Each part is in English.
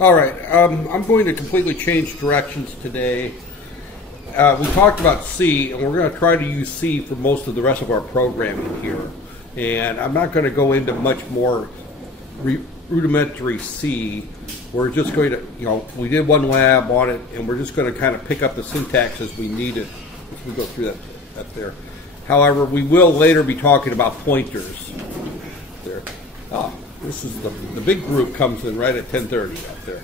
All right, I'm going to completely change directions today. We talked about C, and we're going to try to use C for most of the rest of our programming here. And I'm not going to go into much more rudimentary C. We're just going to, we did one lab on it, and we're just going to kind of pick up the syntax as we need it as we go through that there. However, we will later be talking about pointers. There. This is the big group comes in right at 10:30 up there.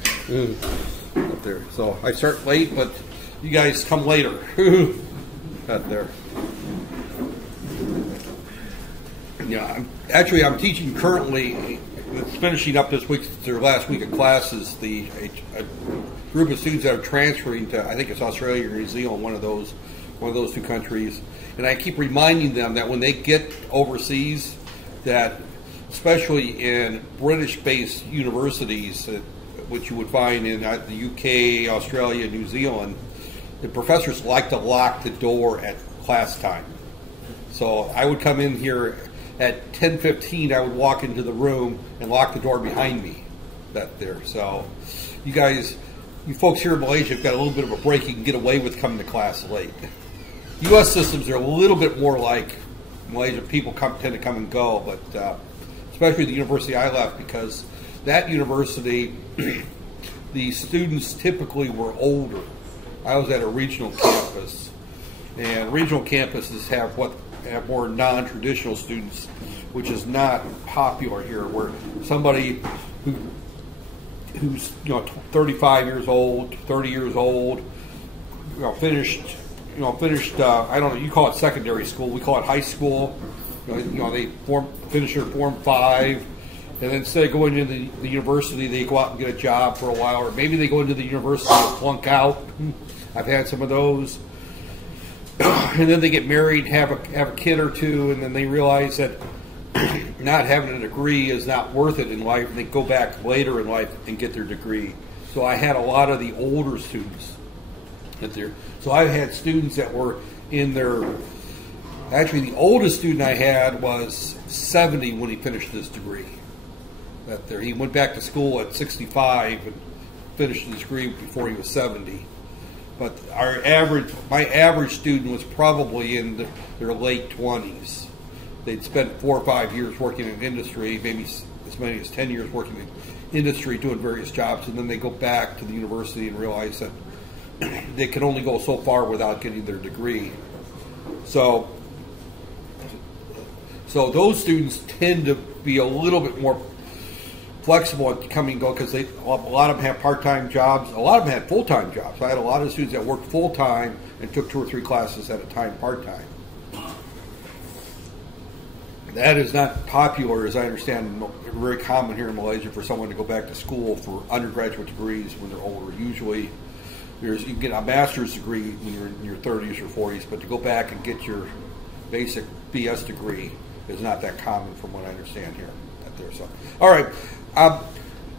Up there. So I start late, but you guys come later. Out there. Yeah, I'm teaching currently. It's finishing up this week. It's their last week of classes. A group of students that are transferring to, I think it's Australia or New Zealand, one of those two countries. And I keep reminding them that when they get overseas, that especially in British-based universities, which you would find in the UK, Australia, New Zealand, the professors like to lock the door at class time. So I would come in here at 10:15. I would walk into the room and lock the door behind me. So you folks here in Malaysia have got a little bit of a break. You can get away with coming to class late. U.S. systems are a little bit more like Malaysia. People tend to come and go, but especially the university I left, because that university, the students typically were older. I was at a regional campus, and regional campuses have more non-traditional students, which is not popular here. Where somebody who's 35 years old, 30 years old, finished. I don't know. You call it secondary school. We call it high school. They finish their Form 5, and then instead of going into the university, they go out and get a job for a while, or maybe they go into the university and flunk out. I've had some of those, and then they get married, have a kid or two, and then they realize that not having a degree is not worth it in life, and they go back later in life and get their degree. So I had a lot of the older students there. So I had students that were in their. Actually, the oldest student I had was 70 when he finished his degree. He went back to school at 65 and finished his degree before he was 70. But my average student was probably in their late 20s. They'd spent 4 or 5 years working in industry, maybe as many as 10 years working in industry, doing various jobs, and then they go back to the university and realize that they can only go so far without getting their degree. So those students tend to be a little bit more flexible at coming and go, because a lot of them have part-time jobs. A lot of them had full-time jobs. I had a lot of students that worked full-time and took 2 or 3 classes at a time part-time. That is not popular, as I understand, very common here in Malaysia for someone to go back to school for undergraduate degrees when they're older. Usually you can get a master's degree when you're in your 30s or 40s, but to go back and get your basic BS degree is not that common from what I understand here. So, all right,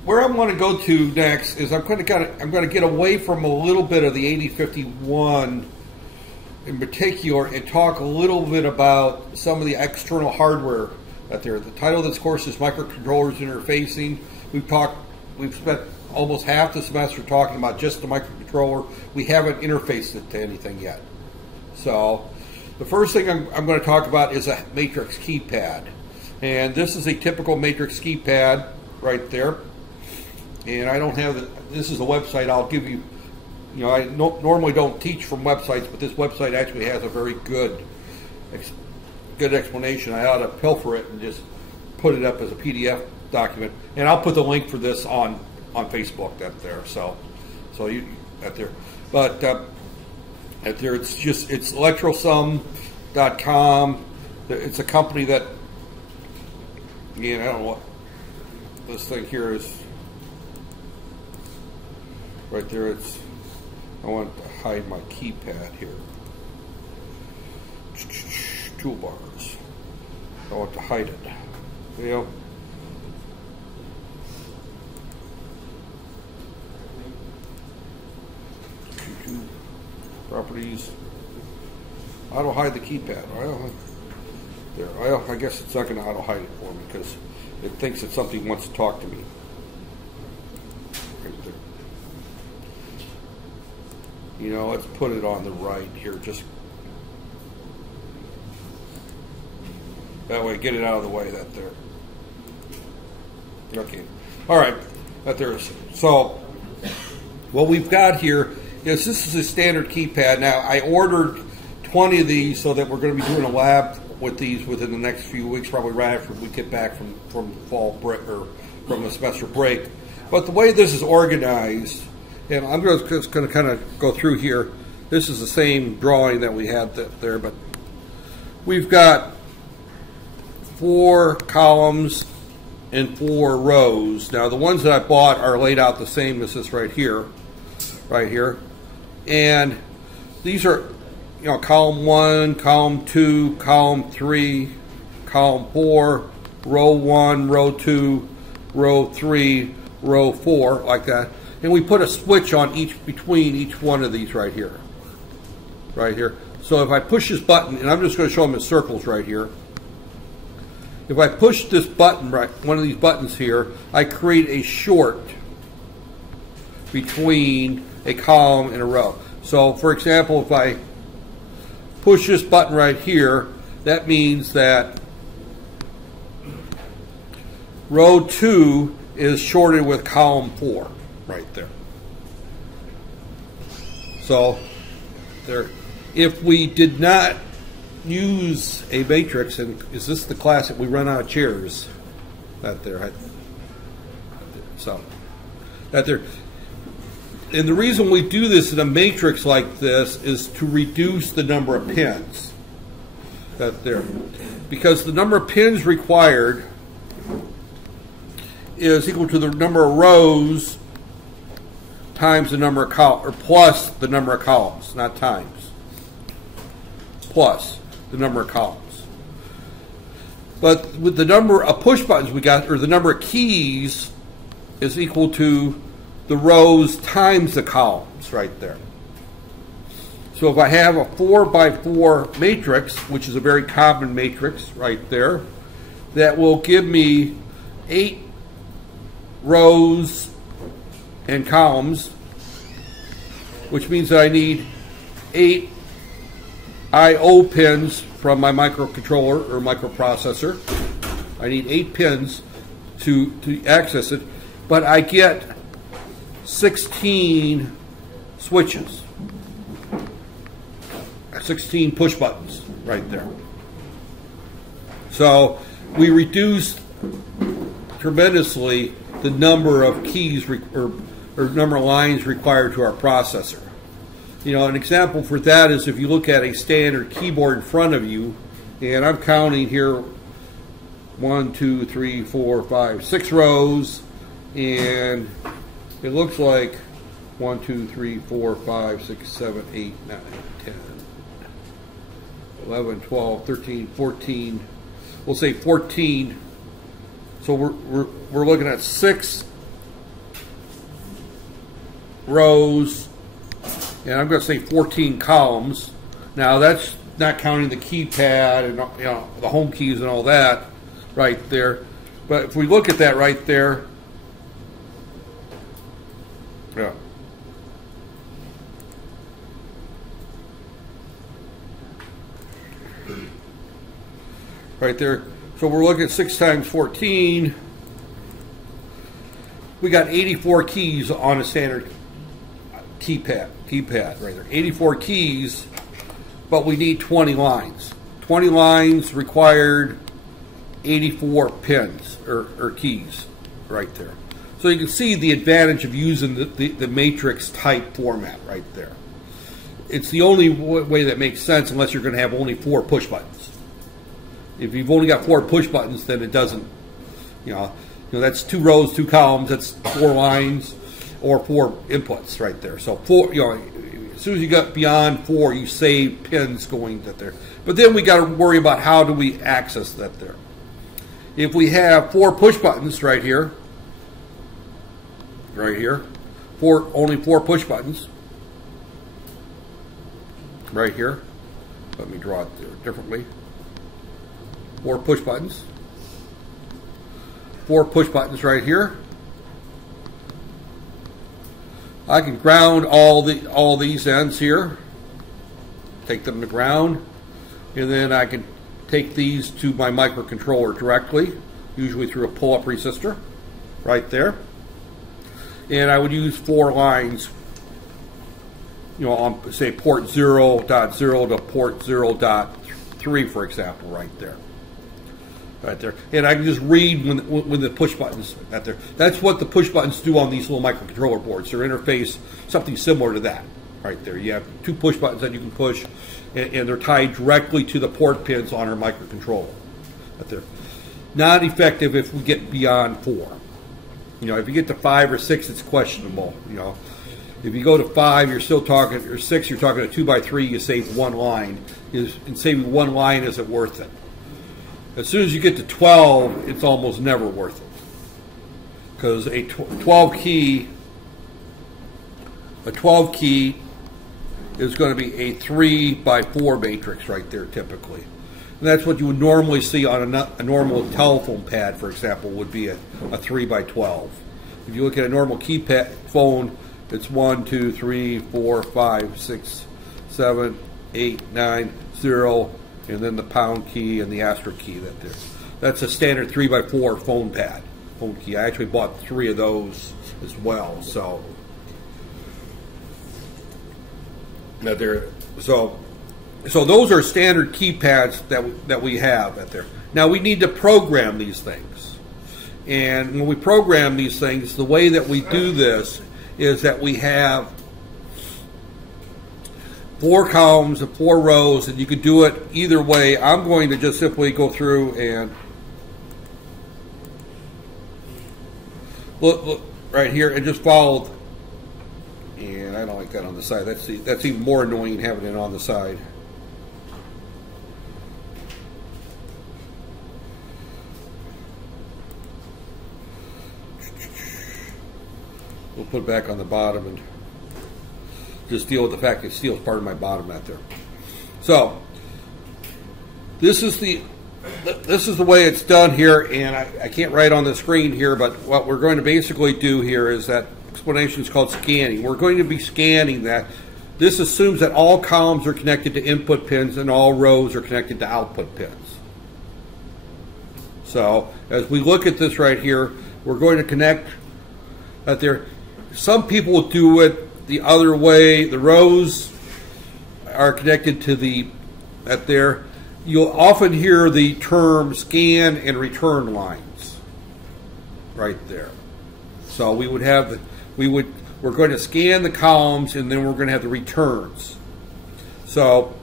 where I want to go to next is I'm going to get away from a little bit of the 8051 in particular and talk a little bit about some of the external hardware out there. The title of this course is Microcontrollers Interfacing. We've spent almost half the semester talking about just the microcontroller. We haven't interfaced it to anything yet. So the first thing I'm going to talk about is a matrix keypad. And this is a typical matrix keypad right there. And I don't have this is a website I'll give you. I normally don't teach from websites, but this website actually has a very good explanation. I ought to pilfer it and just put it up as a PDF document. And I'll put the link for this on Facebook up there. So you up there. But up there it's electrosum.com. It's a company that, again, I don't know what this thing here is. Right there, I want to hide my keypad here. Toolbars. I want to hide it. There Properties. Auto hide the keypad. I guess it's not going to auto hide it for me because it thinks that something wants to talk to me. Right there. You know, let's put it on the right here. Just that way, get it out of the way. That there. Okay. All right. That there is. So what we've got here is this is a standard keypad. Now I ordered 20 of these so that we're going to be doing a lab with these within the next few weeks, probably right after we get back from fall break or from the semester break. But the way this is organized, and I'm just going to kind of go through here. This is the same drawing that we had there, but we've got 4 columns and 4 rows. Now the ones that I bought are laid out the same as this right here, and these are, you know, column 1, column 2, column 3, column 4, row 1, row 2, row 3, row 4, like that. And we put a switch on between each one of these right here. So if I push this button, and I'm just going to show them in circles right here. If I push this button, one of these buttons here, I create a short between a column and a row. So for example, if I push this button right here, that means that row 2 is shorted with column 4 right there. So there, if we did not use a matrix, and is this the class that we run out of chairs? That there, so that there. And the reason we do this in a matrix like this is to reduce the number of pins. That there, because the number of pins required is equal to the number of rows times the number of columns, or plus the number of columns, not times. Plus the number of columns. But with the number of push buttons we got, or the number of keys, is equal to the rows times the columns right there. So if I have a 4x4 matrix, which is a very common matrix right there, that will give me 8 rows and columns, which means that I need 8 I/O pins from my microcontroller or microprocessor. I need 8 pins to access it, but I get 16 switches, 16 push buttons right there. So we reduced tremendously the number of keys or number of lines required to our processor. You know, an example for that is if you look at a standard keyboard in front of you, and I'm counting here 1, 2, 3, 4, 5, 6 rows, and it looks like 1, 2, 3, 4, 5, 6, 7, 8, 9, 10, 11, 12, 13, 14. We'll say 14. So we're looking at 6 rows, and I'm going to say 14 columns. Now that's not counting the keypad and, you know, the home keys and all that right there. But if we look at that right there, yeah. Right there. So we're looking at 6 times 14. We got 84 keys on a standard keypad right there. 84 keys, but we need 20 lines. 20 lines required 84 pins or keys right there. So you can see the advantage of using the matrix type format right there. It's the only way that makes sense unless you're going to have only 4 push buttons. If you've only got 4 push buttons, then it doesn't, you know, that's 2 rows, 2 columns, that's 4 lines or 4 inputs right there. So 4, you know, as soon as you got beyond 4, you save pins going to there. But then we got to worry about how do we access that there. If we have 4 push buttons right here, only 4 push buttons right here. Let me draw it there differently. 4 push buttons. 4 push buttons right here. I can ground all these ends here, take them to ground, and then I can take these to my microcontroller directly, usually through a pull-up resistor, right there. And I would use 4 lines, you know, on say port 0.0 to port 0.3, for example, right there. Right there, and I can just read when the push buttons right there. That's what the push buttons do on these little microcontroller boards. They're interface something similar to that, right there. You have 2 push buttons that you can push, and they're tied directly to the port pins on our microcontroller. Right there. Not effective if we get beyond 4. You know, if you get to 5 or 6, it's questionable. You know, if you go to 5, you're still talking, or 6, you're talking a 2x3. You save 1 line. And saving 1 line isn't worth it. As soon as you get to 12, it's almost never worth it, because a 12 key is going to be a 3x4 matrix right there typically, and that's what you would normally see on a normal telephone pad, for example, would be a 3x12. If you look at a normal keypad phone, it's 1, 2, 3, 4, 5, 6, 7, 8, 9, 0. And then the pound key and the asterisk key that there. That's a standard 3x4 phone pad, phone key. I actually bought 3 of those as well. So those are standard keypads that we have at there. Now we need to program these things, and when we program these things, the way that we do this is that we have 4 columns and 4 rows, and you could do it either way. I'm going to just simply go through and look right here and just follow. And I don't like that on the side. That's even more annoying than having it on the side. We'll put it back on the bottom and just deal with the fact that steel is part of my bottom out there. So this is the way it's done here, and I can't write on the screen here, but what we're going to basically do here is that explanation is called scanning. We're going to be scanning that. This assumes that all columns are connected to input pins and all rows are connected to output pins. So as we look at this right here, we're going to connect that there. Some people will do it the other way. The rows are connected to the there. You'll often hear the term scan and return lines right there. So we would have we're going to scan the columns, and then we're going to have the returns. So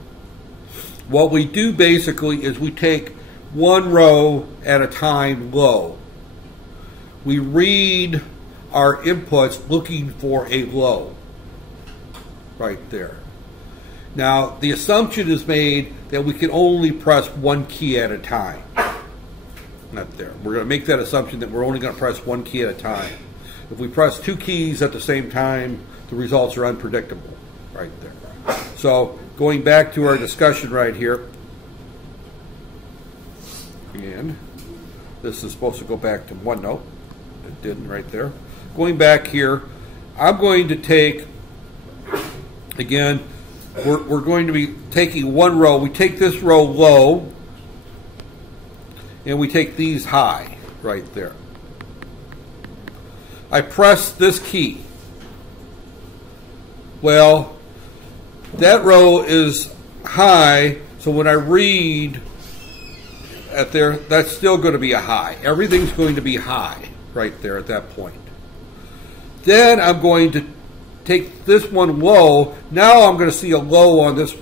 what we do basically is we take 1 row at a time low. We read our inputs looking for a low right there. Now the assumption is made that we can only press 1 key at a time. Not there. We're going to make that assumption that we're only going to press 1 key at a time. If we press 2 keys at the same time, the results are unpredictable right there. So going back to our discussion right here, and this is supposed to go back to OneNote. It didn't right there. Going back here, I'm going to take, again, we're going to be taking 1 row. We take this row low, and we take these high right there. I press this key. Well, that row is high, so when I read at there, that's still going to be a high. Everything's going to be high right there at that point. Then I'm going to take this one low. Now I'm going to see a low on this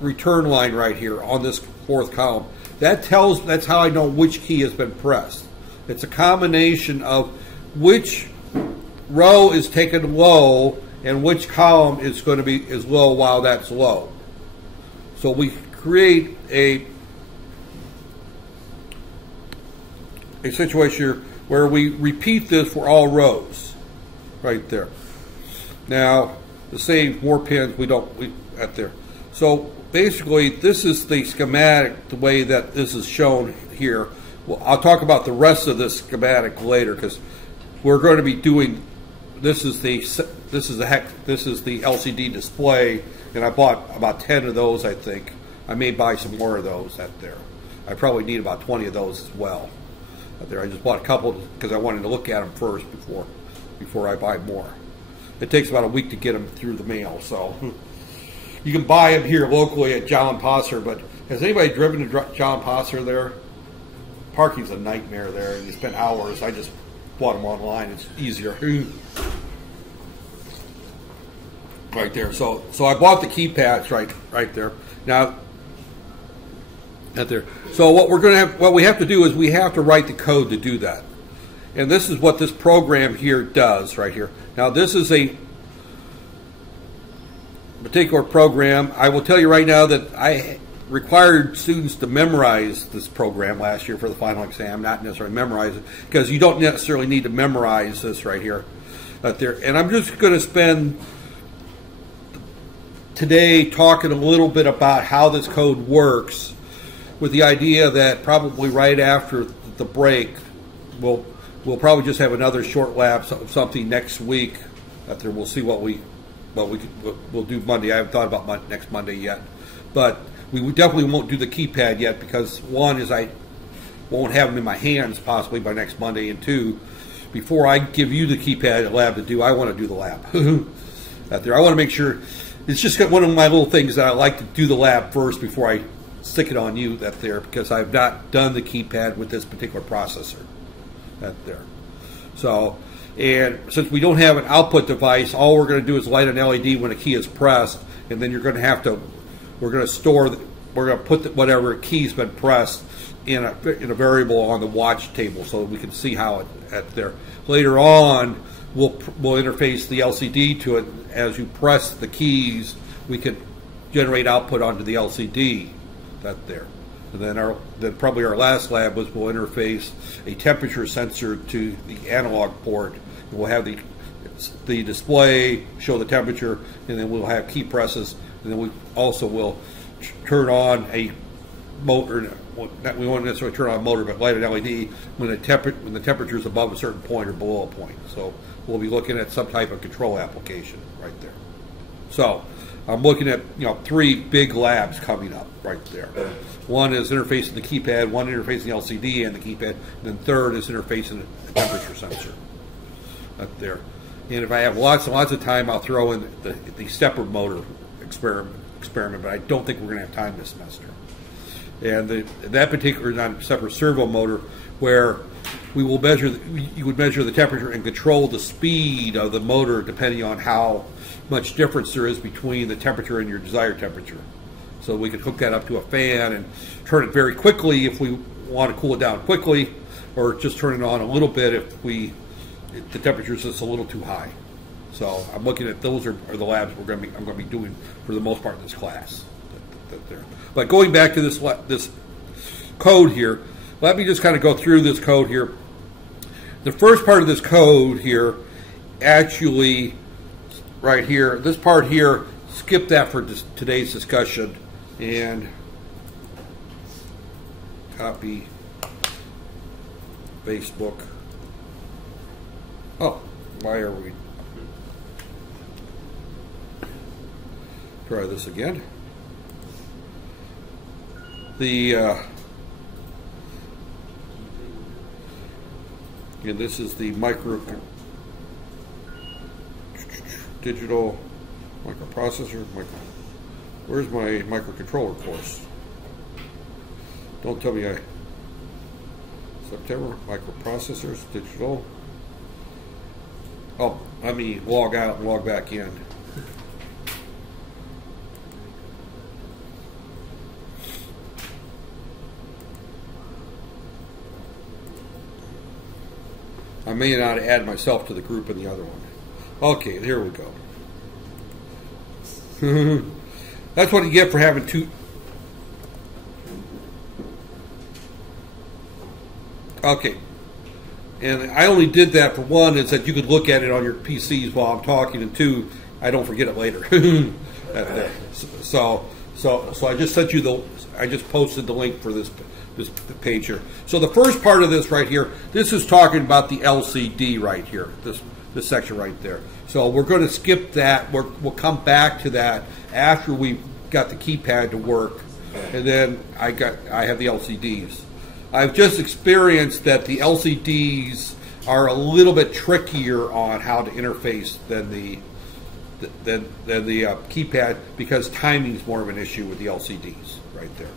return line right here on this 4th column. That's how I know which key has been pressed. It's a combination of which row is taken low and which column is going to be low while that's low. So we create a situation where we repeat this for all rows right there. Now to save more pins, we at there. So basically this is the schematic, the way that this is shown here. Well, I'll talk about the rest of this schematic later, because we're going to be doing this is the LCD display, and I bought about 10 of those. I think I may buy some more of those out there. I probably need about 20 of those as well. Out there, I just bought a couple because I wanted to look at them first before I buy more. It takes about a week to get them through the mail, so you can buy them here locally at John Posser. But has anybody driven to John Posser there? Parking's a nightmare there, and you spend hours. I just bought them online. It's easier. Right there. So I bought the keypads right there. Now, out there. So what we have to do is we have to write the code to do that. And this is what this program here does right here. Now, this is a particular program. I will tell you right now that I required students to memorize this program last year for the final exam, not necessarily memorize it, because you don't necessarily need to memorize this right here. And I'm just going to spend today talking a little bit about how this code works, with the idea that probably right after the break, we'll probably just have another short lab of something next week. We'll see we'll do Monday. I haven't thought about next Monday yet, but we definitely won't do the keypad yet, because one is I won't have them in my hands possibly by next Monday, and two, before I give you the keypad lab to do, I want to do the lab. Out there, I want to make sure. It's just one of my little things that I like to do the lab first before I stick it on you out there, because I've not done the keypad with this particular processor out there. So, and since we don't have an output device, all we're going to do is light an LED when a key is pressed, and then you're going to have to. We're going to put whatever key's been pressed in a variable on the watch table, so that we can see how at there. Later on, we'll interface the LCD to it. As you press the keys, we can generate output onto the LCD. That there. And then probably our last lab was we'll interface a temperature sensor to the analog port. And we'll have the display show the temperature, and then we'll have key presses, and then we also will turn on a motor. We won't necessarily turn on a motor, but light an LED when the temperature is above a certain point or below a point. So we'll be looking at some type of control application right there. So I'm looking at 3 big labs coming up right there. One is interfacing the keypad, one interfacing the LCD and the keypad, and then third is interfacing the temperature sensor up there. And if I have lots and lots of time, I'll throw in the stepper motor experiment, but I don't think we're going to have time this semester. And that particular non-stepper servo motor, where you would measure the temperature and control the speed of the motor depending on how much difference there is between the temperature and your desired temperature. So we could hook that up to a fan and turn it very quickly if we want to cool it down quickly, or just turn it on a little bit if the temperature is just a little too high. So I'm looking at those are the labs I'm going to be doing for the most part in this class. But going back to this code here, let me just kind of go through this code here. The first part of this code here, actually, right here, this part here, skip that for today's discussion, and copy Facebook. Oh, why are we? Try this again. And this is the digital microprocessor. Where's my microcontroller course? Don't tell me September microprocessors digital. Oh, let me log out and log back in. I may not add myself to the group in the other one. Okay, here we go. That's what you get for having two. Okay. And I only did that for one, is that you could look at it on your PCs while I'm talking, and two, I don't forget it later. So I just sent you I just posted the link for this page here. So the first part of this right here, this is talking about the LCD right here. this section right there. So we're going to skip that. We'll come back to that after we've got the keypad to work, and then I have the LCDs. I've just experienced that the LCDs are a little bit trickier on how to interface than the keypad, because timing is more of an issue with the LCDs right there.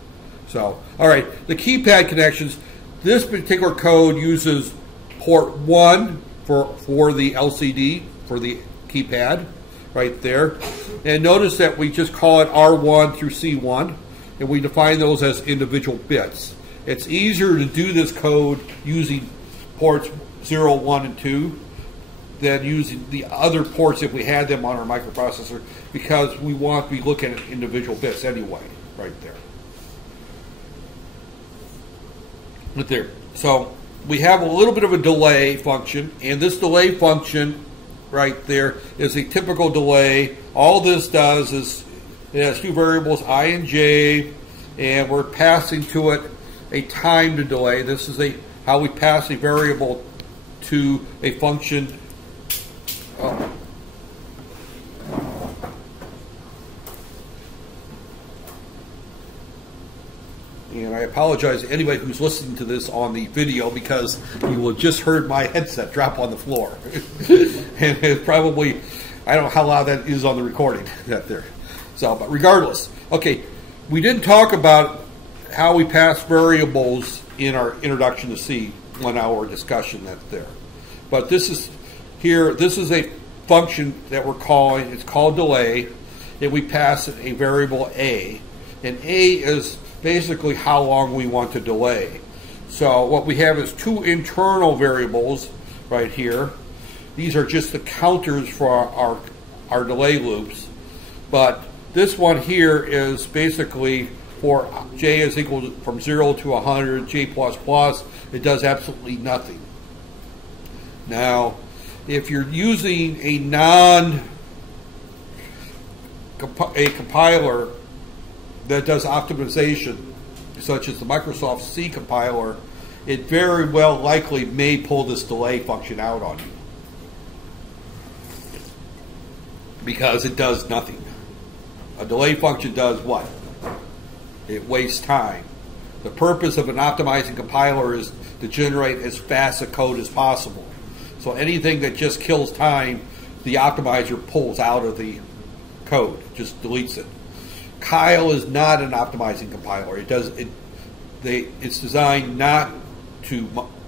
So, all right, the keypad connections. This particular code uses port 1 for the LCD, for the keypad, right there. And notice that we just call it R1 through C1, and we define those as individual bits. It's easier to do this code using ports 0, 1, and 2 than using the other ports if we had them on our microprocessor, because we want to be looking at individual bits anyway, right there. Right there. So we have a little bit of a delay function, and this delay function right there is a typical delay. All this does is it has two variables, I and j, and we're passing to it a time to delay. This is how we pass a variable to a function. And I apologize to anybody who's listening to this on the video, because you will just heard my headset drop on the floor. And it probably, I don't know how loud that is on the recording that there. So, but regardless, okay, we didn't talk about how we pass variables in our introduction to C 1 hour discussion that there. But this is here, this is a function that we're calling, it's called delay, and we pass a variable A. And A is basically how long we want to delay. So what we have is two internal variables right here. These are just the counters for our delay loops. But this one here is basically for j is equal to, from 0 to 100, j plus plus, it does absolutely nothing. Now, if you're using a compiler that does optimization, such as the Microsoft C compiler, it very well likely may pull this delay function out on you, because it does nothing. A delay function does what? It wastes time. The purpose of an optimizing compiler is to generate as fast a code as possible. So anything that just kills time, the optimizer pulls out of the code, just deletes it. Kyle is not an optimizing compiler. It's designed not to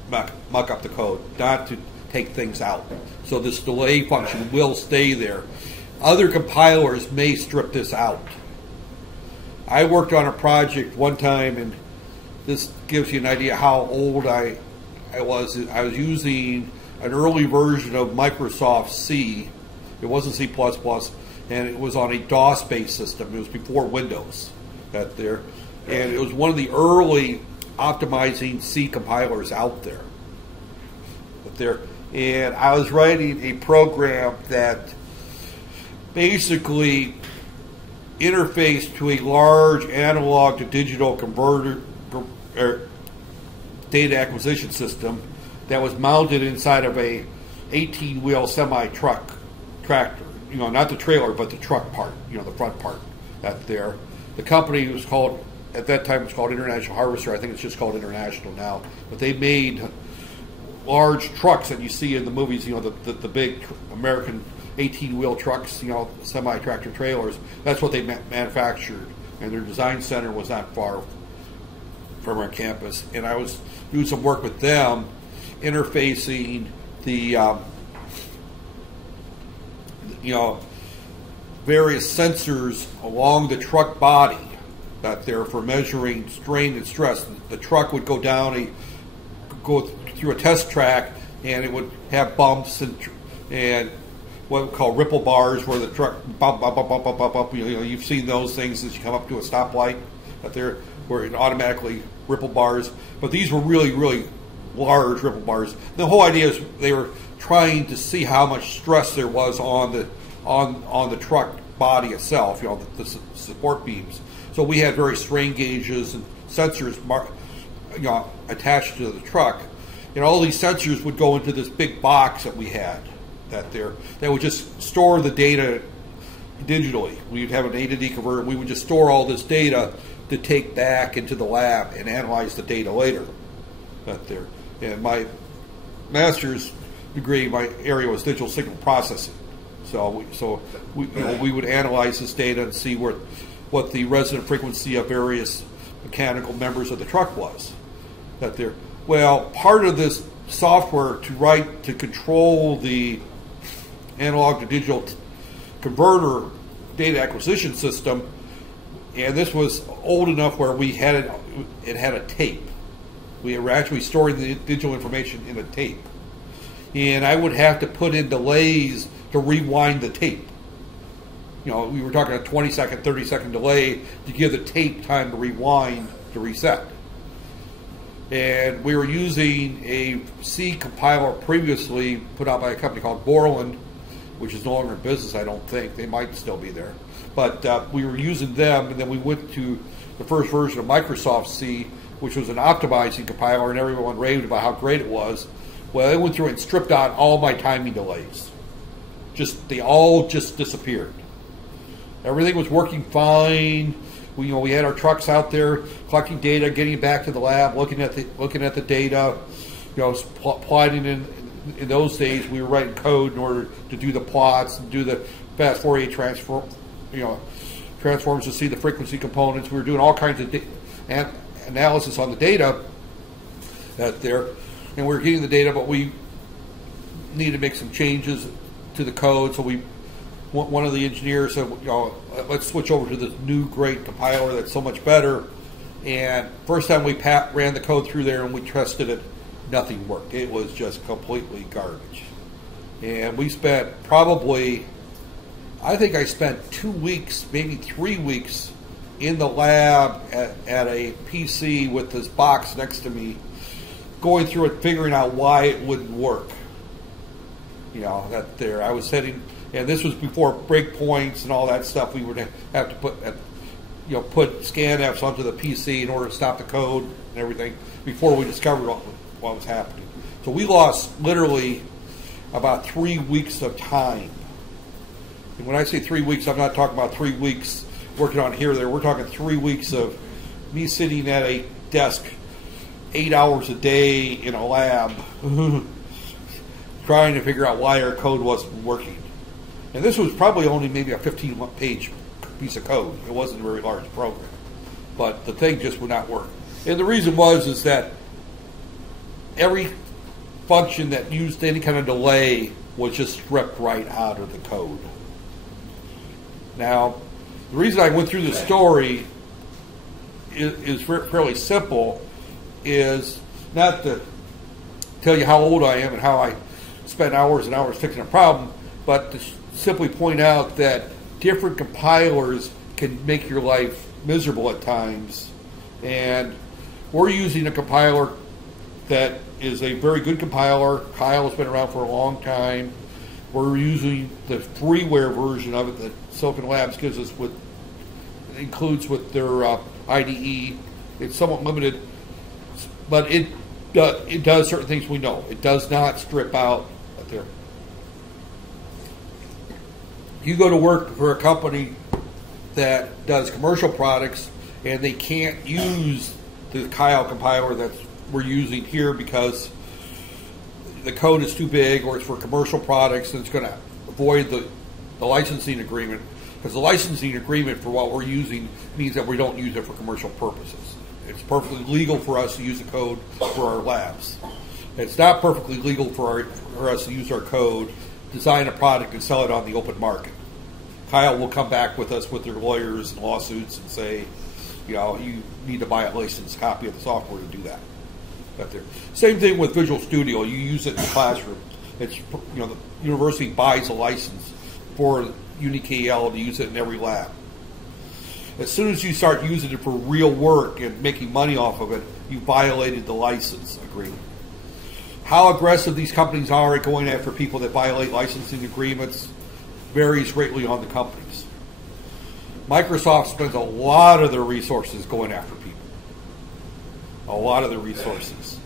muck up the code, not to take things out. So this delay function will stay there. Other compilers may strip this out. I worked on a project one time, and this gives you an idea how old I was. I was using an early version of Microsoft C. It wasn't C++, and it was on a DOS-based system. It was before Windows, that there. And it was one of the early optimizing C compilers out there. And I was writing a program that basically interfaced to a large analog to digital converter data acquisition system that was mounted inside of a 18-wheel semi-truck tractor. You know, not the trailer, but the truck part, you know, the front part that there. The company was called, at that time it was called International Harvester. I think it's just called International now. But they made large trucks that you see in the movies, you know, the big American 18-wheel trucks, you know, semi-tractor trailers. That's what they manufactured. And their design center was not far from our campus. And I was doing some work with them, interfacing the various sensors along the truck body that there for measuring strain and stress. The truck would go down, go through a test track, and it would have bumps and what we call ripple bars, where the truck bump, bump, bump, bump, bump, bump, bump. You know, you've seen those things as you come up to a stoplight, that there where it automatically ripple bars. But these were really, really large ripple bars. The whole idea is they were trying to see how much stress there was on the truck body itself, you know, the support beams. So we had various strain gauges and sensors, you know, attached to the truck, and all these sensors would go into this big box that we had that would just store the data digitally. We'd have an A to D converter. We would just store all this data to take back into the lab and analyze the data later. And my master's degree, my area was digital signal processing. So we would analyze this data and see what the resonant frequency of various mechanical members of the truck was. Well, part of this software to control the analog to digital converter data acquisition system, and this was old enough where it had a tape. We were actually storing the digital information in a tape. And I would have to put in delays to rewind the tape. We were talking a 20-second, 30-second delay to give the tape time to rewind, to reset. And we were using a C compiler previously put out by a company called Borland, which is no longer in business, I don't think. They might still be there. But we were using them, and then we went to the first version of Microsoft C, which was an optimizing compiler, and everyone raved about how great it was. Well, I went through and stripped out all my timing delays. They all just disappeared. Everything was working fine. We had our trucks out there collecting data, getting it back to the lab, looking at the data, plotting in those days. We were writing code in order to do the plots and do the fast Fourier transforms to see the frequency components. We were doing all kinds of analysis on the data and we were getting the data, but we needed to make some changes to the code. So one of the engineers said, let's switch over to this new great compiler that's so much better. And first time we ran the code through there and we tested it, nothing worked. It was just completely garbage. And we spent I think I spent 2 weeks, maybe 3 weeks in the lab at a PC with this box next to me, going through it, figuring out why it wouldn't work. I was setting, and this was before breakpoints and all that stuff. We would have to put scanfs onto the PC in order to stop the code and everything before we discovered what was happening. So we lost literally about 3 weeks of time. And when I say 3 weeks, I'm not talking about 3 weeks working on here or there. We're talking 3 weeks of me sitting at a desk 8 hours a day in a lab trying to figure out why our code wasn't working. And this was probably only maybe a 15-page piece of code. It wasn't a very large program. But the thing just would not work. And the reason is that every function that used any kind of delay was just stripped right out of the code. Now, the reason I went through the story is fairly simple, is not to tell you how old I am and how I spent hours and hours fixing a problem, but to simply point out that different compilers can make your life miserable at times. And we're using a compiler that is a very good compiler. Kyle has been around for a long time. We're using the freeware version of it that Silicon Labs gives us includes with their IDE. It's somewhat limited, but it does certain things we know. It does not strip out there. You go to work for a company that does commercial products and they can't use the Kyle compiler that we're using here because the code is too big, or it's for commercial products, and it's going to avoid the licensing agreement, because the licensing agreement for what we're using means that we don't use it for commercial purposes. It's perfectly legal for us to use the code for our labs. It's not perfectly legal for us to use our code, design a product, and sell it on the open market. Kyle will come back with us with their lawyers and lawsuits and say, you need to buy a licensed copy of the software to do that. Same thing with Visual Studio. You use it in the classroom. It's the university buys a license for UniKL to use it in every lab. As soon as you start using it for real work and making money off of it, you violated the license agreement. How aggressive these companies are at going after people that violate licensing agreements varies greatly on the companies. Microsoft spends a lot of their resources going after people. A lot of their resources.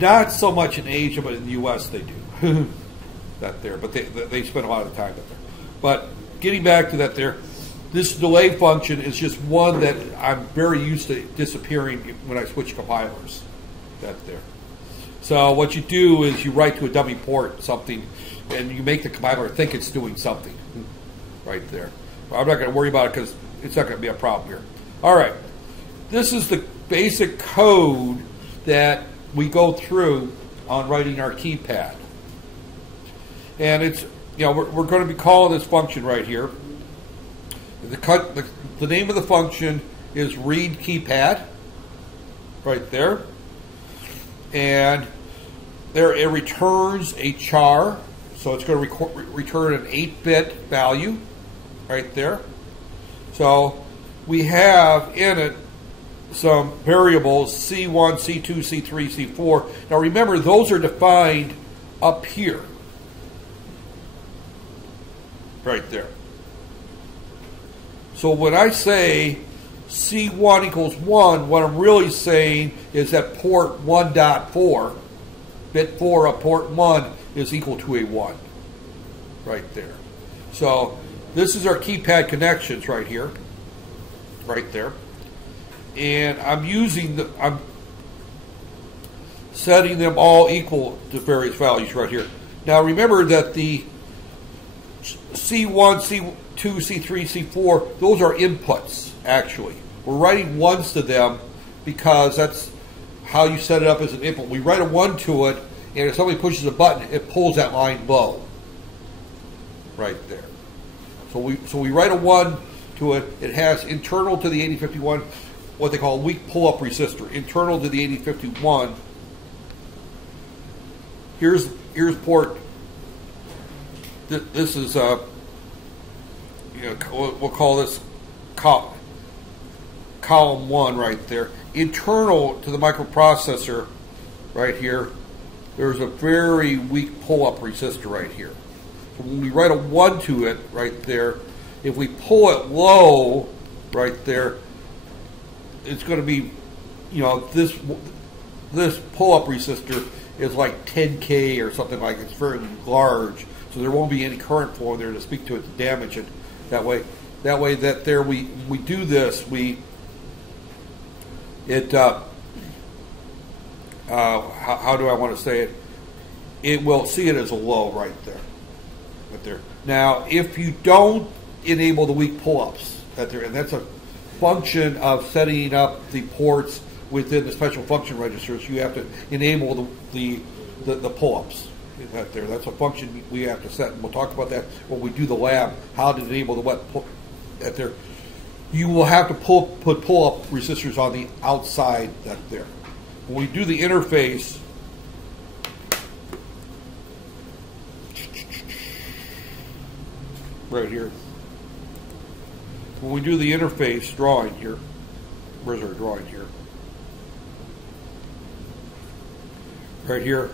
Not so much in Asia, but in the U.S. they do. that there. But they spend a lot of time up there. But getting back to that there, this delay function is just one that I'm very used to disappearing when I switch compilers. That there. So what you do is you write to a dummy port something, and you make the compiler think it's doing something right there. I'm not going to worry about it because it's not going to be a problem here. All right. This is the basic code that we go through on writing our keypad. And it's, we're going to be calling this function right here. The name of the function is read keypad, right there. And there it returns a char, so it's going to return an 8-bit value, right there. So we have in it some variables C1, C2, C3, C4. Now remember, those are defined up here, right there. So when I say C1 equals 1, what I'm really saying is that port 1.4, bit 4 of port 1 is equal to a 1, right there. So this is our keypad connections right here, right there. And I'm setting them all equal to various values right here. Now remember that the C1, C2, C3, C4, those are inputs, actually. We're writing ones to them because that's how you set it up as an input. We write a 1 to it, and if somebody pushes a button, it pulls that line low, right there. So we write a 1 to it. It has internal to the 8051 what they call a weak pull-up resistor. Internal to the 8051. Here's port. This is we'll call this column 1 right there. Internal to the microprocessor right here, there's a very weak pull-up resistor right here. So when we write a 1 to it right there, if we pull it low right there, it's going to be, this pull-up resistor is like 10K or something like it. It's very large, so there won't be any current flow there to speak to it to damage it. That way that there we do this, how do I want to say it? It will see it as a low right there. Right there. Now, if you don't enable the weak pull-ups, and that's a function of setting up the ports within the special function registers, you have to enable the pull-ups. That's a function we have to set, and we'll talk about that when we do the lab, how to enable the what that there. You will have to put pull-up resistors on the outside that there. When we do the interface, right here. When we do the interface drawing here, where's our drawing here? Right here.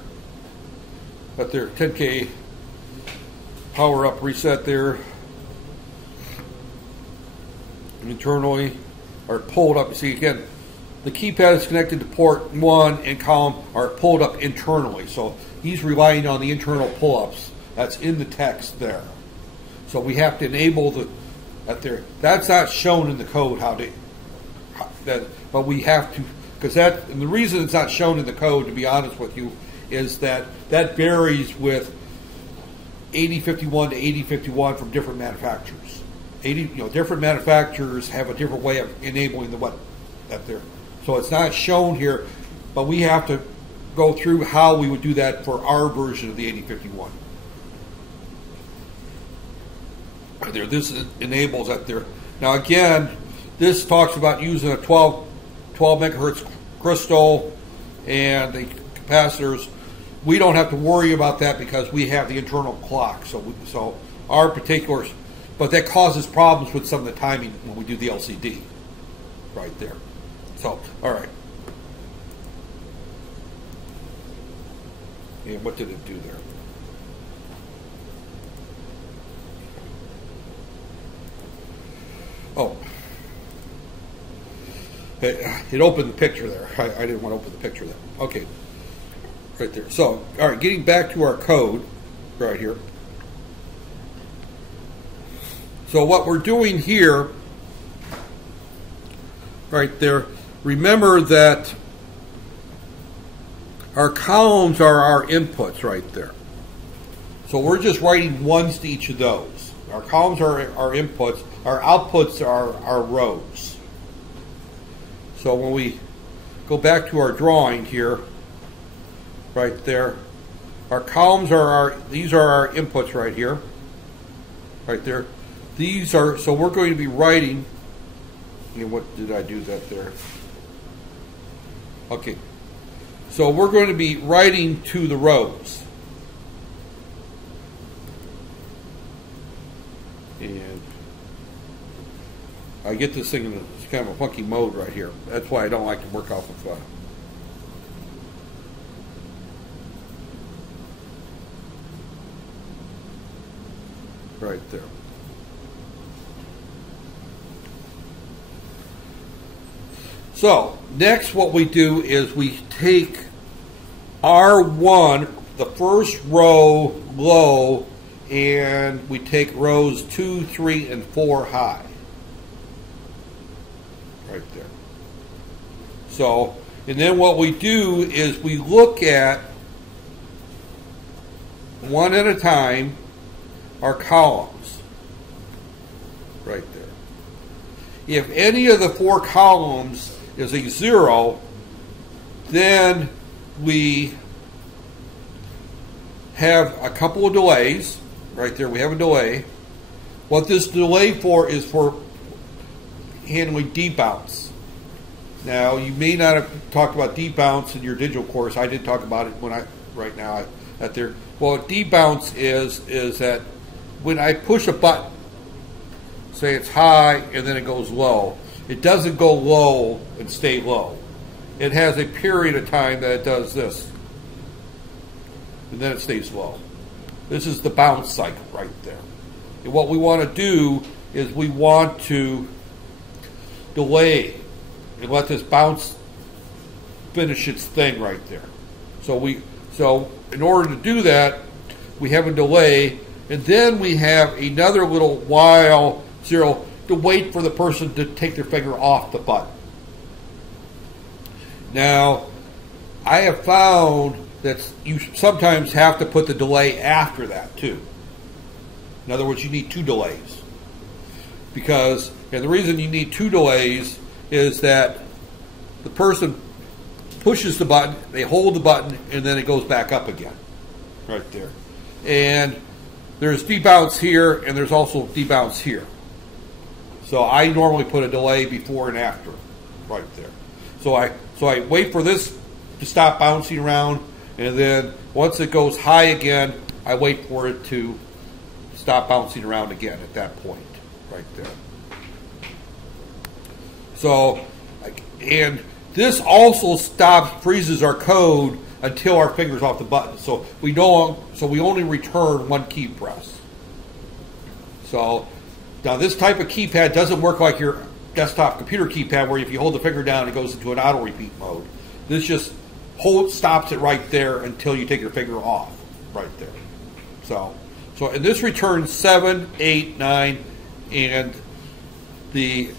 But there, 10K power up reset there. And internally, are pulled up. You see again, the keypad is connected to port 1 and column are pulled up internally. So he's relying on the internal pull-ups. That's in the text there. So we have to enable that there. That's not shown in the code but we have to, because and the reason it's not shown in the code, to be honest with you, is that varies with 8051 to 8051 from different manufacturers. Different manufacturers have a different way of enabling that there. So it's not shown here, but we have to go through how we would do that for our version of the 8051. Right there, this enables that there. Now again, this talks about using a 12 megahertz crystal and the capacitors. We don't have to worry about that because we have the internal clock. So our particulars, but that causes problems with some of the timing when we do the LCD. Right there. So, all right. And what did it do there? Oh, it opened the picture there. I didn't want to open the picture there. Okay, right there. So, all right, getting back to our code, right here. So what we're doing here, right there, remember that our columns are our inputs right there. So we're just writing ones to each of those. Our columns are our inputs. Our outputs are our rows. So when we go back to our drawing here, right there, our columns are these are our inputs right here, right there. These are, so we're going to be writing, what did I do that there? Okay. So we're going to be writing to the rows. And I get this thing in kind of a funky mode right here. That's why I don't like to work off of right there. So next what we do is we take R1, the first row low, and we take rows 2, 3, and 4 high. Right there. So, and then what we do is we look at, one at a time, our columns. Right there. If any of the 4 columns is a 0, then we have a couple of delays. Right there, we have a delay. What this delay for is for handling debounce. Now, you may not have talked about debounce in your digital course. I did talk about it right now at there. Well, debounce is that when I push a button, say it's high and then it goes low, it doesn't go low and stay low. It has a period of time that it does this, and then it stays low. This is the bounce cycle right there. And what we want to do is we want to delay and let this bounce finish its thing right there. So in order to do that, we have a delay, and then we have another little while 0 to wait for the person to take their finger off the button. Now, I have found that you sometimes have to put the delay after that too. In other words, you need 2 delays. Because, and the reason you need 2 delays is that the person pushes the button, they hold the button, and then it goes back up again. Right there. And there's debounce here, and there's also debounce here. So I normally put a delay before and after, right there. So I wait for this to stop bouncing around, and then once it goes high again, I wait for it to stop bouncing around again at that point, right there. So, and this also freezes our code until our finger's off the button. So we only return 1 key press. So now this type of keypad doesn't work like your desktop computer keypad, where if you hold the finger down, it goes into an auto repeat mode. This just stops it right there until you take your finger off, right there. So and this returns 7, 8, 9, and the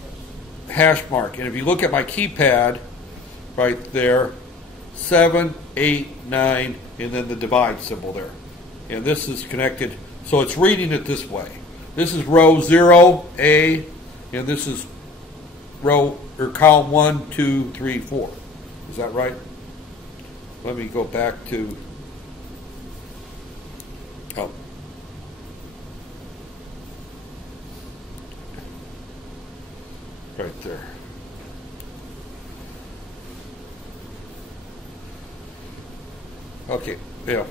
hash mark. And if you look at my keypad, right there, 7, 8, 9, and then the divide symbol there. And this is connected, so it's reading it this way. This is row 0, A, and this is column 1, 2, 3, 4. Is that right? Let me go back to right there. Okay, yeah.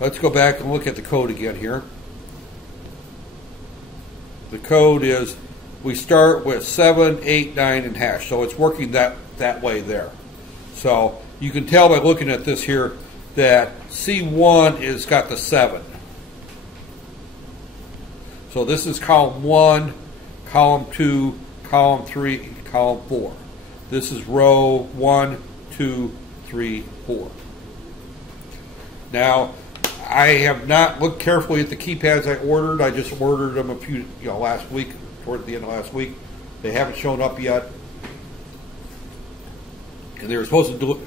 Let's go back and look at the code again here. The code is, we start with 7, 8, 9, and hash. So it's working that way there. So you can tell by looking at this here that C1 is got the 7. So this is column 1, column 2, column 3, column 4. This is row 1, 2, 3, 4. Now, I have not looked carefully at the keypads I ordered. I just ordered them a few, last week, toward the end of last week. They haven't shown up yet, and they're supposed to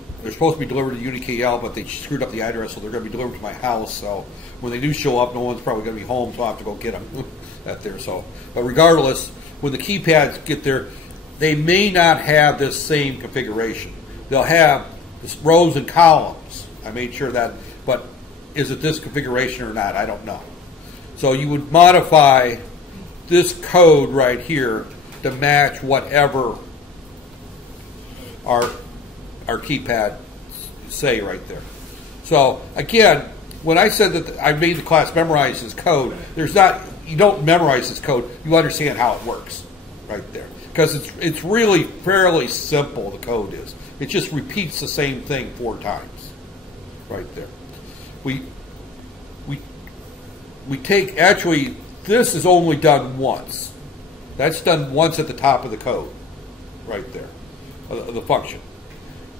be delivered to UniKL, but they screwed up the address, so they're going to be delivered to my house. So when they do show up, no one's probably going to be home, so I'll have to go get them at there. So, but regardless, when the keypads get there, they may not have this same configuration. They'll have this rows and columns. I made sure that, but is it this configuration or not? I don't know. So you would modify this code right here to match whatever our keypad say right there. So again, when I said that I made the class memorize this code, you don't memorize this code, you understand how it works right there. Because it's really fairly simple, the code is. It just repeats the same thing 4 times right there. We take, actually, this is only done once. That's done once at the top of the code, right there, of the function.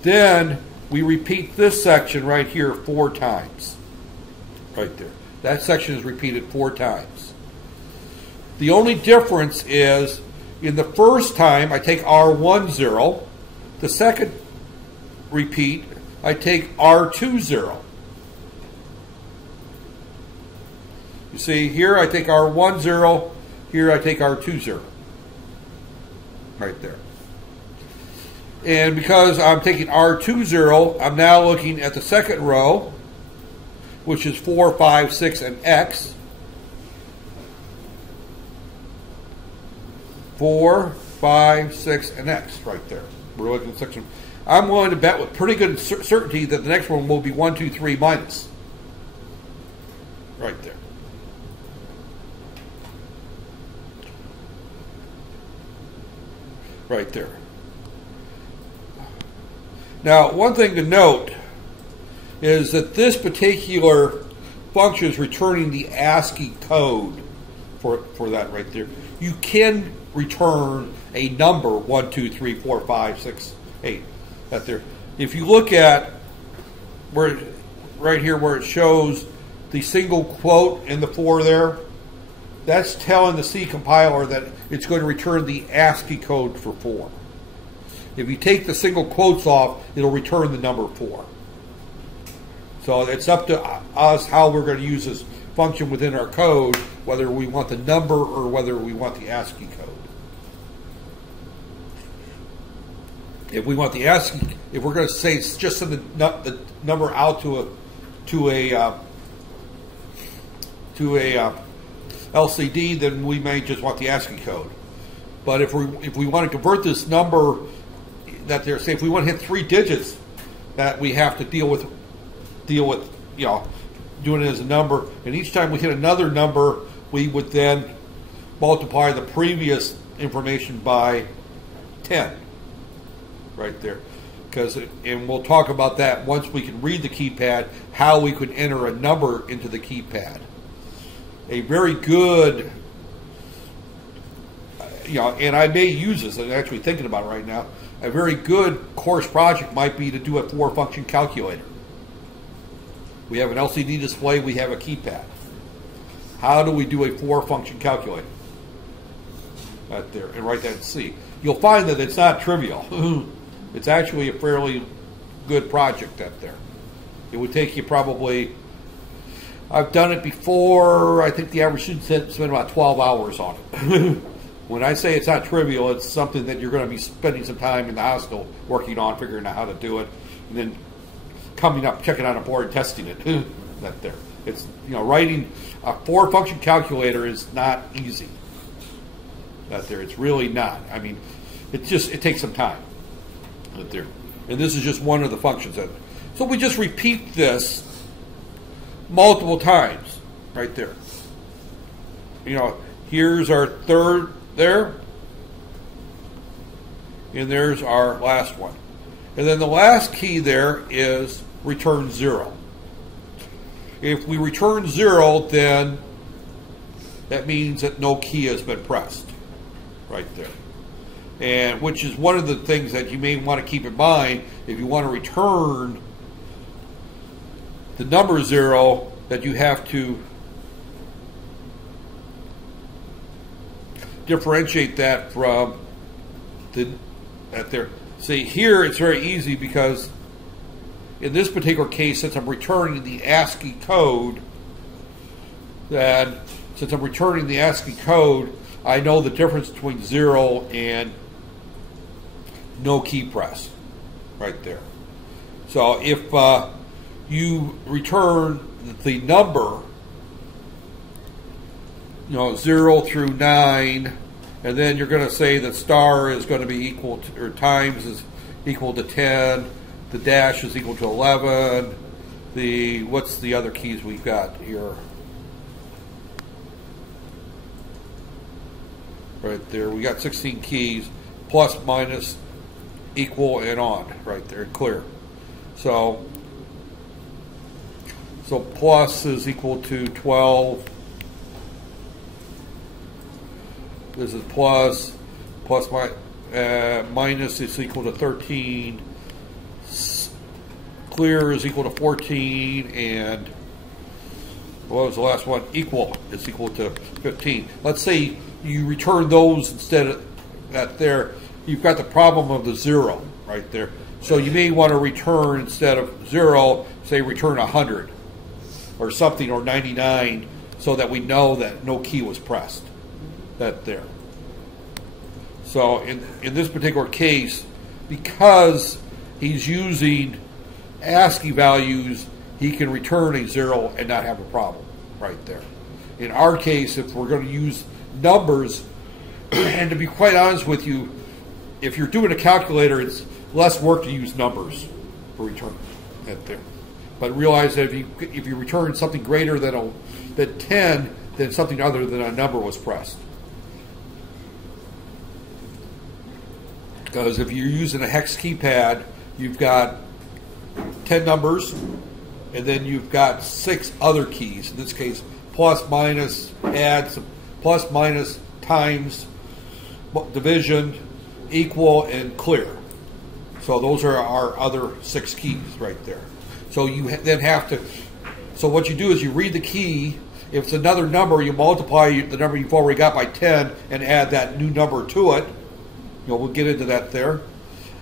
Then we repeat this section right here 4 times, right there. That section is repeated 4 times. The only difference is, in the first time, I take R10. The second repeat, I take R20. You see, here I take R10, here I take R20. Right there. And because I'm taking R20, I'm now looking at the second row, which is 4, 5, 6, and X. 4, 5, 6, and X right there. We're looking at section. I'm willing to bet with pretty good certainty that the next one will be 1, 2, 3 minus. Right there. Right there. Now, one thing to note is that this particular function is returning the ASCII code for that right there. You can return a number 1, 2, 3, 4, 5, 6, 8. That there. If you look at where right here where it shows the single quote in the 4 there, that's telling the C compiler that it's going to return the ASCII code for 4. If you take the single quotes off, it'll return the number 4. So it's up to us how we're going to use this function within our code, whether we want the number or whether we want the ASCII code. If we want the ASCII, if we're going to say just send the number out to a LCD, then we may just want the ASCII code. But if we want to convert this number, that they're saying if we want to hit 3 digits, that we have to deal with doing it as a number, and each time we hit another number, we would then multiply the previous information by 10. Right there, and we'll talk about that once we can read the keypad, how we could enter a number into the keypad. A very good, and I may use this, I'm actually thinking about it right now, a very good course project might be to do a 4-function calculator. We have an LCD display, we have a keypad. How do we do a 4-function calculator? Right there, and write that in C. You'll find that it's not trivial. It's actually a fairly good project out there. It would take you probably, I've done it before, I think the average student spend about 12 hours on it. When I say it's not trivial, it's something that you're going to be spending some time in the hospital working on, figuring out how to do it, and then coming up, checking on a board, and testing it. That there. It's, writing a 4-function calculator is not easy. That there. It's really not. I mean, it takes some time. Right there. And this is just one of the functions. So we just repeat this multiple times right there. Here's our third there, and there's our last one. And then the last key there is return 0. If we return 0, then that means that no key has been pressed right there. And which is one of the things that you may want to keep in mind if you want to return the number 0. that you have to differentiate that from that there. See, here it's very easy because in this particular case, since I'm returning the ASCII code, I know the difference between 0 and no key press right there. So if you return the number, 0 through 9, and then you're going to say that star is going to be equal to, or times is equal to 10, the dash is equal to 11, what's the other keys we've got here? Right there, we got 16 keys, plus, minus, equal, and on, right there, clear. So plus is equal to 12. This is plus minus is equal to 13. Clear is equal to 14, and what was the last one? Equal is equal to 15. Let's say you return those instead of that there. You've got the problem of the 0 right there. So you may want to return, instead of 0, say return 100 or something, or 99, so that we know that no key was pressed. That there. So in this particular case, because he's using ASCII values, he can return a 0 and not have a problem right there. In our case, if we're going to use numbers, and to be quite honest with you, if you're doing a calculator, it's less work to use numbers for return that there. But realize that if you return something greater than 10, then something other than a number was pressed. Because if you're using a hex keypad, you've got 10 numbers, and then you've got 6 other keys. In this case, plus, minus, add, plus, minus, times, division, equal, and clear. So those are our other 6 keys right there. So you then have to, so what you do is you read the key. If it's another number, you multiply the number you've already got by 10 and add that new number to it. We'll get into that there.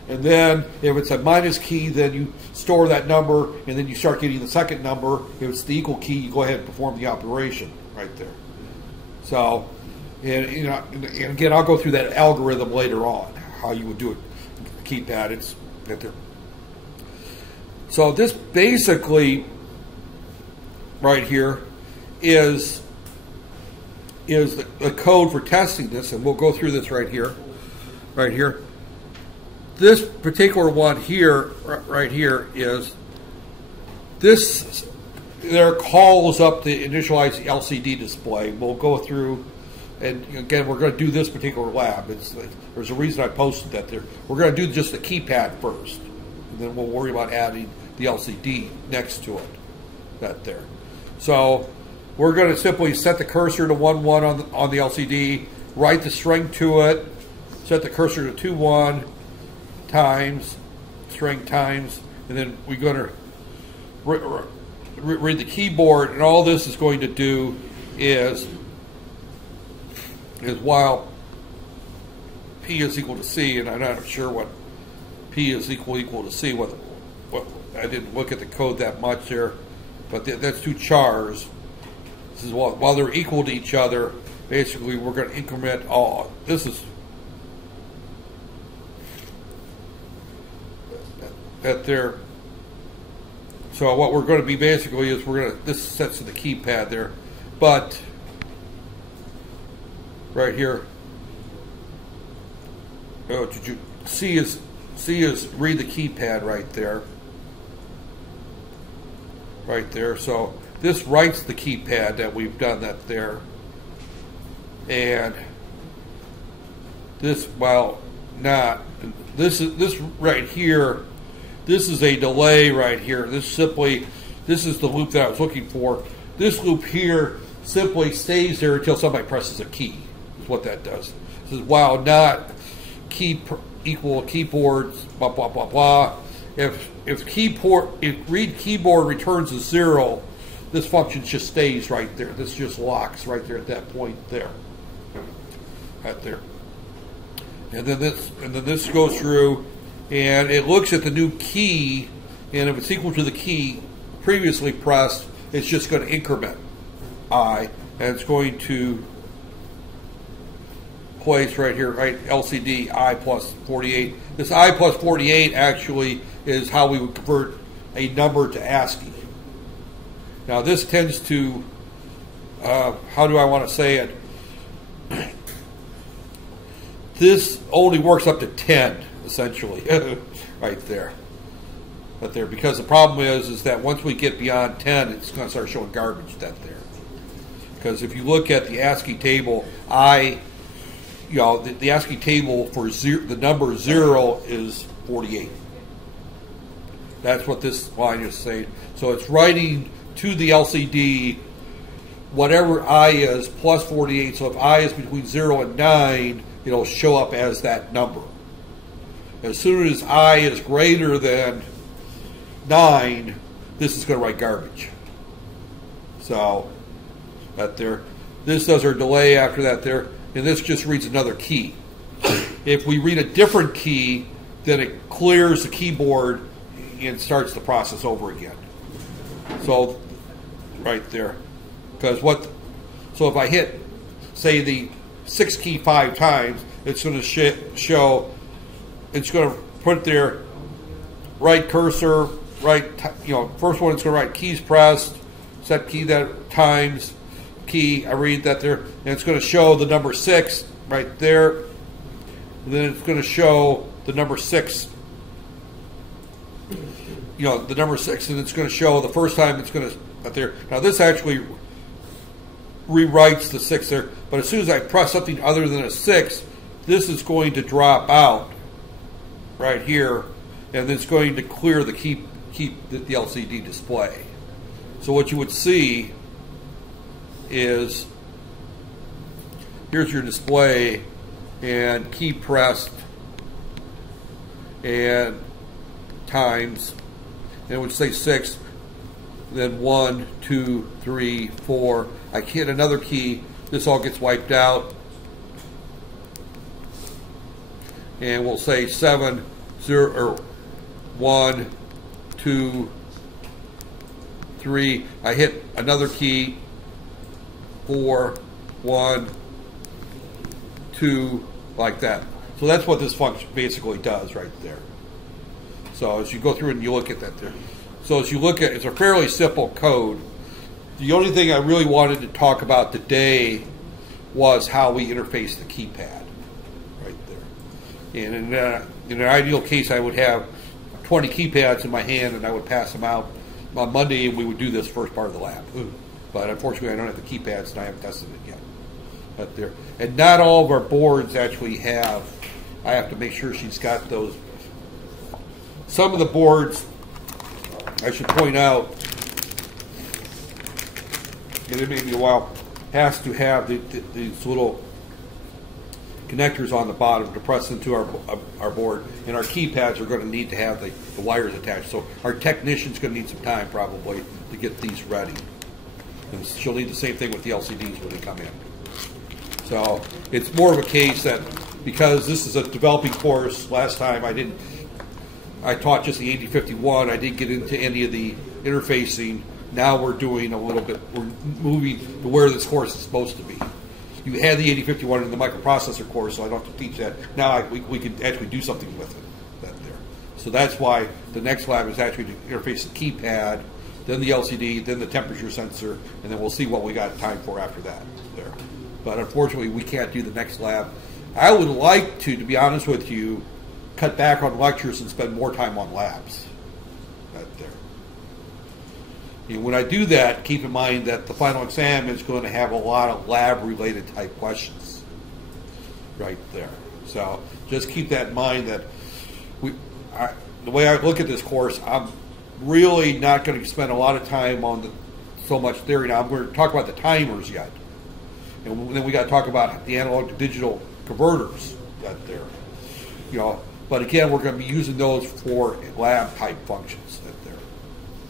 And then if it's a minus key, then you store that number, and then you start getting the second number. If it's the equal key, you go ahead and perform the operation right there. So, and again, I'll go through that algorithm later on, how you would do it. Keypad, it's right there. So this basically right here is the code for testing this, and we'll go through this right here. Right here. This particular one here, right here, is this. There calls up to initialize the LCD display. We'll go through, and again, we're going to do this particular lab. There's a reason I posted that there. We're going to do just the keypad first, and then we'll worry about adding the LCD next to it. That there. So we're going to simply set the cursor to 1, 1 on the LCD, write the string to it, set the cursor to 2, 1 times, string times, and then we're going to read the keyboard, and all this is going to do is while P is equal to C, and I'm not sure what P is equal to C, what I didn't look at the code that much there, but that's 2 chars. This is while they're equal to each other, basically we're going to increment all. This is that there. So what we're going to be basically is this sets to the keypad there, but right here, C is read the keypad right there. Right there. So this writes the keypad that we've done that there, and this this right here. This is a delay right here. This is the loop that I was looking for. This loop here simply stays there until somebody presses a key. Is what that does. This is while not key equal keyboards blah blah blah blah. If read keyboard returns a 0, this function just stays right there. This just locks right there at that point there. Right there. And then this goes through and it looks at the new key, and if it's equal to the key previously pressed, it's just going to increment I, and it's going to place right here, right, LCD I plus 48. This I plus 48 actually is how we would convert a number to ASCII. Now this tends to, how do I want to say it? This only works up to 10, essentially, right there. But there, because the problem is that once we get beyond 10, it's going to start showing garbage that there. Because if you look at the ASCII table, the ASCII table for the number 0 is 48. That's what this line is saying. So it's writing to the LCD whatever I is plus 48. So if I is between 0 and 9, it'll show up as that number. As soon as I is greater than 9, this is going to write garbage. So that there. This does our delay after that there, and this just reads another key. If we read a different key, then it clears the keyboard and starts the process over again. So right there, because so if I hit, say, the 6 key 5 times, it's going to show. It's going to put there, right cursor, right. First one it's going to write keys pressed, set key that times key. I read that there, and it's going to show the number 6 right there. And then it's going to show the number 6. The number 6, and it's going to show the first time it's going to right there. Now this actually rewrites the 6 there, but as soon as I press something other than a 6, this is going to drop out right here, and it's going to clear the keep the LCD display. So what you would see is here's your display and key pressed and times, and it would say 6, then 1, 2, 3, 4. I hit another key, this all gets wiped out, and we'll say 7, 0, or 1, 2, 3. I hit another key, 4, 1, 2, like that. So that's what this function basically does right there. So as you go through and you look at that there. So as you look at, it's a fairly simple code. The only thing I really wanted to talk about today was how we interface the keypad right there. And in an ideal case, I would have 20 keypads in my hand and I would pass them out on Monday, and we would do this first part of the lab. But unfortunately, I don't have the keypads and I haven't tested it yet. But there, and not all of our boards actually have. I have to make sure she's got those. Some of the boards, I should point out, and it may be a while, has to have these little connectors on the bottom to press into our board, and our keypads are going to need to have the wires attached. So our technician's going to need some time probably to get these ready. And she'll need the same thing with the LCDs when they come in. So it's more of a case that because this is a developing course, last time I taught just the 8051, I didn't get into any of the interfacing. Now we're doing a little bit, we're moving to where this course is supposed to be. You had the 8051 in the microprocessor course, so I don't have to teach that. Now we can actually do something with it. There. So that's why the next lab is actually to interface the keypad, then the LCD, then the temperature sensor, and then we'll see what we got time for after that. There. But unfortunately, we can't do the next lab. I would like to be honest with you, cut back on lectures and spend more time on labs. Right there. And when I do that, keep in mind that the final exam is going to have a lot of lab-related type questions. Right there. So just keep that in mind that the way I look at this course, I'm really not going to spend a lot of time on so much theory. Now, we're going to talk about the timers yet. And then we got to talk about the analog to digital converters that there. But again, we're going to be using those for lab type functions that there.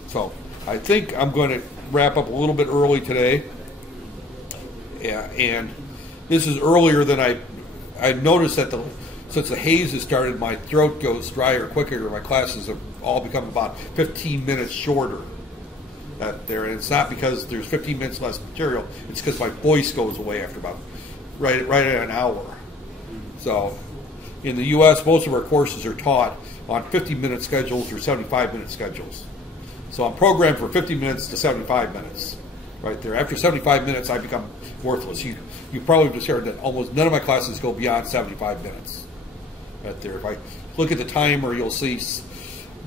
So I think I'm going to wrap up a little bit early today. Yeah, and this is earlier than I noticed that since the haze has started, my throat goes drier quicker. My classes have all become about 15 minutes shorter. There, and it's not because there's 15 minutes less material. It's because my voice goes away after about right at an hour. So, in the U.S., most of our courses are taught on 50-minute schedules or 75-minute schedules. So I'm programmed for 50 minutes to 75 minutes. Right there. After 75 minutes, I become worthless. You probably just heard that almost none of my classes go beyond 75 minutes. Right there. If I look at the timer, you'll see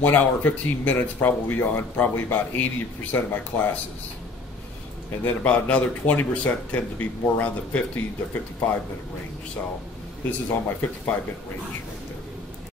1 hour 15 minutes probably on about 80% of my classes, and then about another 20% tend to be more around the 50 to 55 minute range. So this is on my 55-minute range.